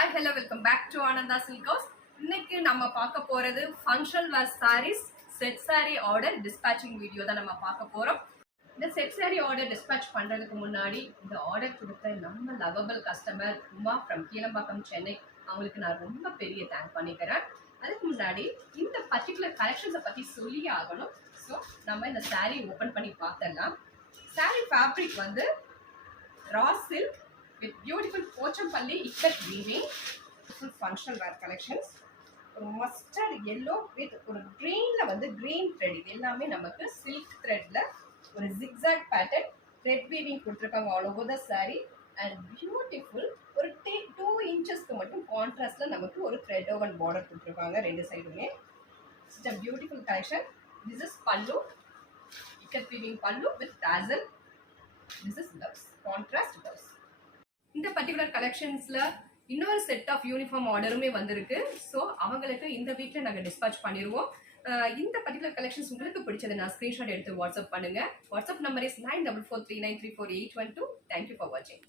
Hi hello welcome back to Ananda silk house. இன்னைக்கு நம்ம பார்க்க போறது functional wear sarees set sari order dispatching video தான் நம்ம பார்க்க போறோம். இந்த செட் சாரி ஆர்டர் டிஸ்பேச் பண்றதுக்கு முன்னாடி இந்த ஆர்டர் கொடுத்த நம்ம lovable customer Uma from Keelambakkam Chennai, அவங்களுக்கு நான் ரொம்ப பெரிய தேங்க் பண்ணிக்கிறேன். அதுக்கு முன்னாடி இந்த பர்டிகுலர் கலெக்ஷன்ஸை பற்றி சொல்லி ஆகணும். ஸோ நம்ம இந்த சாரீ ஓப்பன் பண்ணி பார்த்துடலாம். சாரீ ஃபேப்ரிக் வந்து raw silk with beautiful Pochampally ikat weaving, full functional wear collections. ஒரு மஸ்டர்ட் yellow with ஒரு greenல வந்து green thread, இது எல்லாமே நமக்கு silk threadல ஒரு zigzag pattern thread weaving கொடுத்திருக்காங்க all over the saree and beautiful ஒரு 2 inchesக்கு மட்டும் கான்ட்ராஸ்ட்ல நமக்கு ஒரு thread woven border கொடுத்திருக்காங்க ரெண்டு சைடுமே. Such a beautiful collection. This is pallu, ikat weaving pallu with tassel. This is blouse, contrast blouse. இந்த பர்டிகுலர் கலெக்ஷன்ஸ்ல இன்னொரு செட் ஆஃப் யூனிஃபார்ம் ஆர்டருமே வந்திருக்கு. ஸோ அவங்களுக்கு இந்த வீக்ல நாங்கள் டிஸ்பேச் பண்ணிடுவோம். இந்த பர்டிகுலர் கலெக்ஷன்ஸ் உங்களுக்கு பிடிச்சதை நான் ஸ்கிரீன்ஷாட் எடுத்து வாட்ஸ்அப் பண்ணுங்க. WhatsApp number is 9443934812. Thank you for வாட்சிங்.